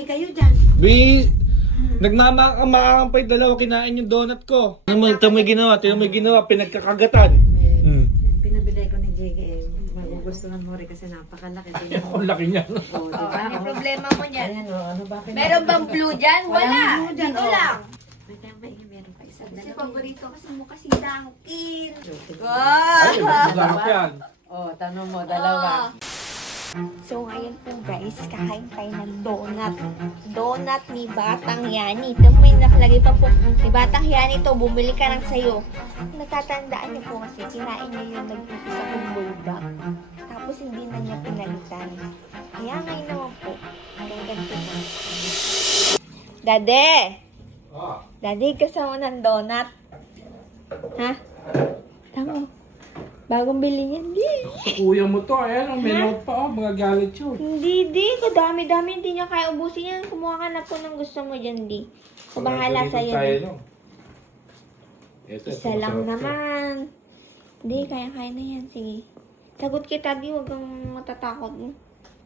nagkakaingay kayo dyan. Nagmamakampay dalawa, kinain yung donut ko. Ito may ginawa, pinagkakagatan. Pinabili ko ni JG eh. Magugustuhan mo rin kasi napakalaki. Ang laki niya. Oh, diba? Ano yung problema mo niyan? Ayan o, ano ba? Meron bang blue dyan? Wala. Walang blue dyan, Dito oh. lang. Meron pa isa. Kasi paborito kasi mo kasi Dunkin. Ay, Wow! masarap yan. Oh, tanong mo, dalawa. So ngayon po guys, kakain tayo ng donut. Donut ni Batang Yani. Ito may nakalagay pa po. Ni Batang Yani to, bumili ka lang sa'yo. Natatandaan niyo po kasi, kinain niya yung nag-isa kong bulldog. Tapos hindi na niya pinalitan. Kaya ngayon naman po, ganito po. Dade! Dade, kasama ng donut. Ha? Tama. Bagong bili niyan. Kuya mo to, ayan, may note pa, mga galit yun. Hindi, di. Kadami-dami. Hindi niya kaya ubusin yan. Kumuha ka na po ng gusto mo dyan, di. So, bahala sa'yo, di. Isa lang naman. Hindi, kaya-kaya na yan. Sige. Sagot kita, di. Huwag kang matatakot.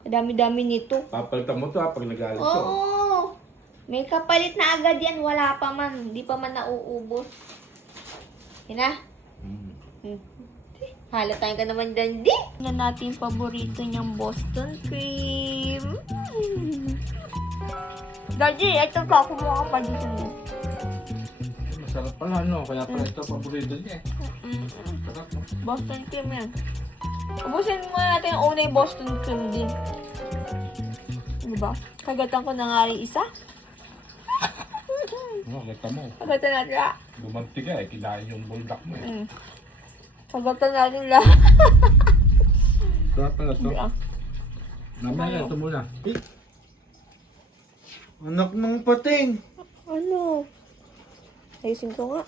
Kadami-dami nito. Papalitan mo to, pag nagalit to. Oo. May kapalit na agad yan. Wala pa man. Hindi pa man nauubos. Yan na. Halatayin ka naman dyan, di. Yan natin yung paborito niyang Boston cream. Daddy, ito pa. Kumuha ka pa dito mo. Masarap pala, no? Kaya pala ito paborito niya. Sarap, no? Boston cream yan. Ubusin muna natin yung una yung Boston cream din. Diba? Kagatan ko na nga rin isa. Gata mo. Kagatan natin lahat. Bumantiga eh, kinain yung buldak mo eh. Kagatan natin lahat. Sarap pala to. Ah. Namaya, ito muna. Anak ng pating. Ano? Ayusin ko nga.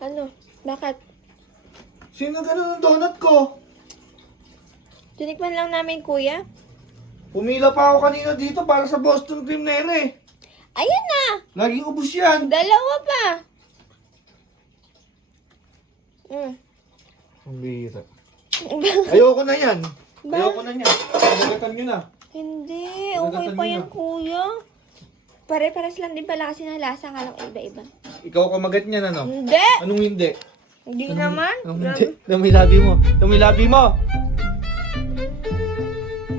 Ano? Bakit? Sino ganun ang donut ko? Tinikman lang namin, kuya. Pumila pa ako kanina dito para sa Boston cream na yun eh. Ayan na! Laging ubus yan. Dalawa pa! Ang bihira. Ayoko na yan. Ayoko na yan. Nagatan nyo na. Hindi, okay pa yan, kuya. Pare-pares lang din pala kasi ng lasa nga lang iba-iba. Ikaw kamagat niyan ano? Hindi! Anong hindi? Hindi naman. Anong hindi? Damilabi mo. Damilabi mo.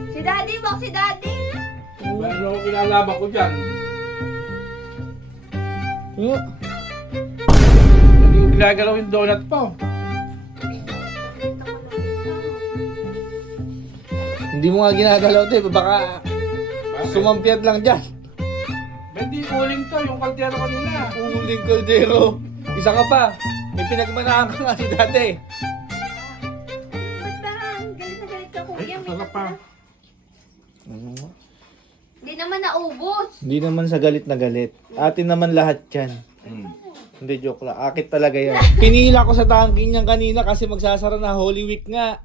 Si Daddy mo, si Daddy! Ano ang kinalaban ko dyan? Hindi ko ginagalaw yung donut pa. Hindi mo nga ginagalaw ito eh. Baka sumampiyad lang dyan. Hindi uling to. Yung kaldero kanina. Uling kaldero. Isa ka pa. May pinagmanahan ka nga si dati. Ba't parang galit na galit ka, kuya? May Sarap pa. Hindi naman naubos. Hindi naman sa galit na galit. Atin naman lahat yan. Hindi, joke lang. Akit talaga yan. Pinila ko sa tangking niyan kanina kasi magsasara na Holy Week nga.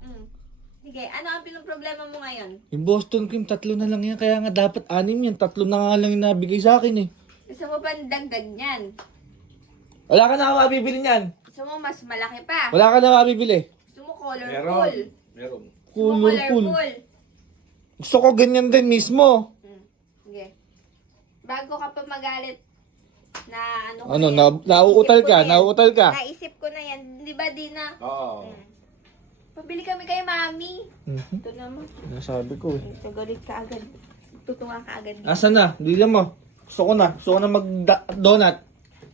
Sige, ano ang problema mo ngayon? Yung Boston cream, 3 na lang yan. Kaya nga dapat 6 yan. 3 na nga lang yung nabigay sa akin eh. Gusto mo ba dagdag niyan? Wala ka na mabibili niyan. Gusto mo mas malaki pa? Wala ka na mabibili. Gusto mo colorful? Meron. Gusto mo colorful? Gusto ko ganyan din mismo. Sige. Bago ka pa magalit na ano ko Ano, yan, nauutal naisip ko ka? na yan. Nauutal ka? Naisip ko na yan. Di ba, Dina? Oo. Pabili kami kay Mami. Ito naman. Nasabi ko eh. Galit ka agad. Tutuwa ka agad. Asan na? Bigyan mo. Gusto ko na. Gusto ko na mag-donut.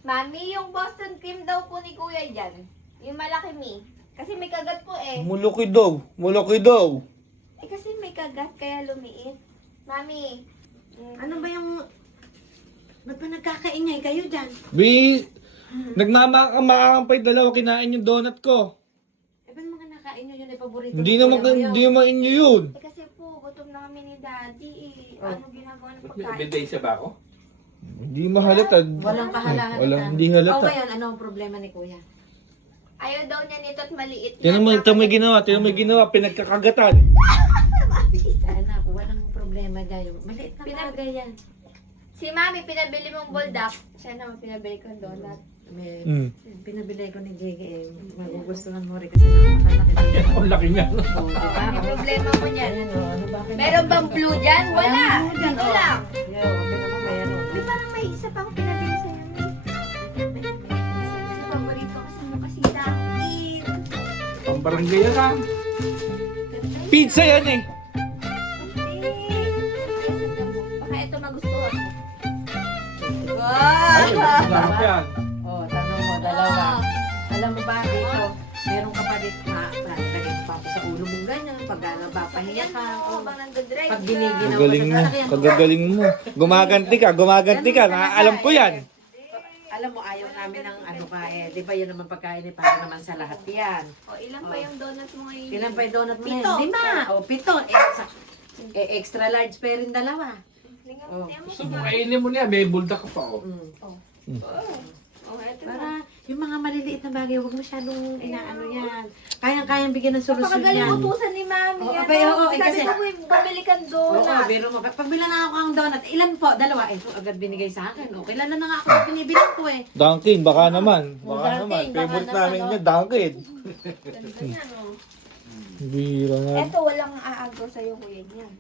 Mami, yung Boston cream daw po ni Kuya dyan. Yung malaki mi. Kasi may kagat po eh. Muluki daw. Muluki daw. Eh kasi may kagat kaya lumiit. Mami. Ano ba yung... Ba't ba nagkakaingay kayo dyan? Nagmamakampay dalawa, kinain yung donut ko. Eh, ba't mga nakain nyo yun ay paborito? Hindi naman inyo yun. Eh kasi po, gutom na kami ni Daddy eh. Ano ginagawa ng pagkain? Ebidensya siya ba ako? Hindi mahalata. Walang kahalahan. Wala, hindi O halata. ngayon, ano ang problema ni Kuya? Ayaw daw niya nito at maliit Tinan mo, ito may ginawa, pinagkakagatan. Sana, walang problema dyan. Maliit na bagay yan. Si Mami, pinabili mong bulldog. Siya naman pinabili ko donut. May, pinabili ko ni JG eh. Magugustuhan mo rin kasi napakalaki. Ang laki niya. Oh, diba? Ano problema mo niyan? Ayan o, ano ba? Meron bang blue dyan? Wala. Walang blue dyan, Dito oh. lang. barangay yan ah. Pizza yan eh. Baka ito magustuhan mo. Ay, salamat yan. Oh, tanong mo, dalawa. Alam mo ba, dito, meron ka pa dito, lagay pa sa ulo mong ganyan, pag napapahinga Yan ka. mo, habang nag-drive Pag ka. giniginaw Kagaling mo. Kagagaling mo. Gumaganti ka. Alam ko yan. Alam mo, ayaw namin ng ano ka eh. Di ba yun naman pagkain eh, para naman sa lahat yan. O, ilan pa yung donut mo ngayon? Ilan pa yung donut mo Pito. na? 5. O, 7. Extra large pa rin 2. Tingnan Oh. mo, Gusto mo kainin mo niya, may bulda ka pa oh. Mm. Oh, eto na. Para yung mga maliliit na bagay, huwag masyadong inaano yan. Kayang-kayang bigyan ng solusyon Napakagaling yan. utusan ni Mami. Oo, ano? abay, oo, eh, Sabi kasi- ko, bumili kang Oo, donut. biro mo. Pag bilan na ako ang donut, ilan po? 2. Ito agad binigay sa akin. O, kailan na nga ako binibilang ko eh. Dunkin, baka naman. Baka Dunkin, naman. baka Favorite naman, namin oh. niya, Dunkin. Ganda yan, oh. Bira nga. Eto, walang aagaw sa'yo, kuya niyan.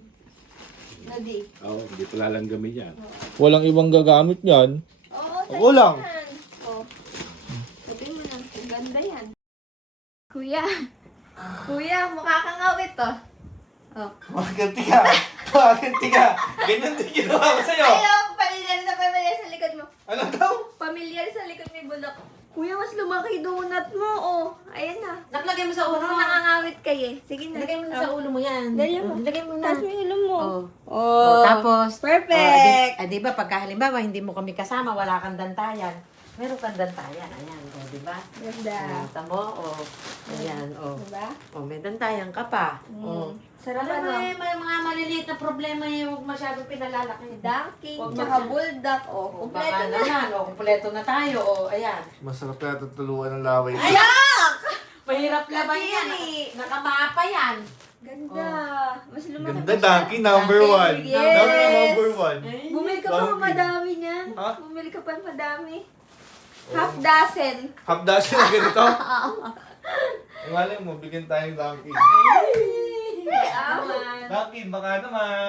Nadi. Oo, hindi pala lang gamit yan. Walang ibang gagamit niyan. Oo, Ako lang. yan. Oh. Sabi mo na, ganda yan. Kuya. Kuya, mukha kang awit, oh. Oh. Maganti ka. Maganti ka. Ganyan din ginawa ko sa'yo. Ayaw, pamilyar na pamilyar sa likod mo. Ano daw? Pamilyar sa likod may bulak. Kuya, mas lumaki donut mo, oh. Ayan na. Naglagay mo sa ulo. Mukhang nangangawit kayo, eh. Sige na. Lagay mo na sa ulo mo yan. Dali mo. Lagay mo na. Taas mo yung ulo mo. Oh. Oh. Tapos, Perfect. di ba, pagka halimbawa hindi mo kami kasama, wala kang dantayan. Meron kang dantayan. Ayan, o, di ba? Ganda. Tamo, o. Ayan, o. Diba? O, may dantayan ka pa. O. Sarap Alam mo ano? eh, may mga maliliit na problema eh, huwag masyadong pinalalaki. Dunkin, Huwag tsaka masyado. bulldog. Oh, O, kumpleto baka na. naman, o, kumpleto na tayo, o, ayan. Masarap kaya tutuluan ng laway. Ayak! Mahirap laban yan. Kadiri. Nakamapa yan. Ganda. Mas lumaki Ganda, pa siya. Dunkin, number 1. Yes. Dunkin, number 1. Bumili ka pa ng Dunkin. madami niyan. Ha? Bumili ka pa ng madami. Half dozen. Half dozen na ganito. Malay mo, bigyan tayo ng Dunkin. Ah. Dunkin, baka naman.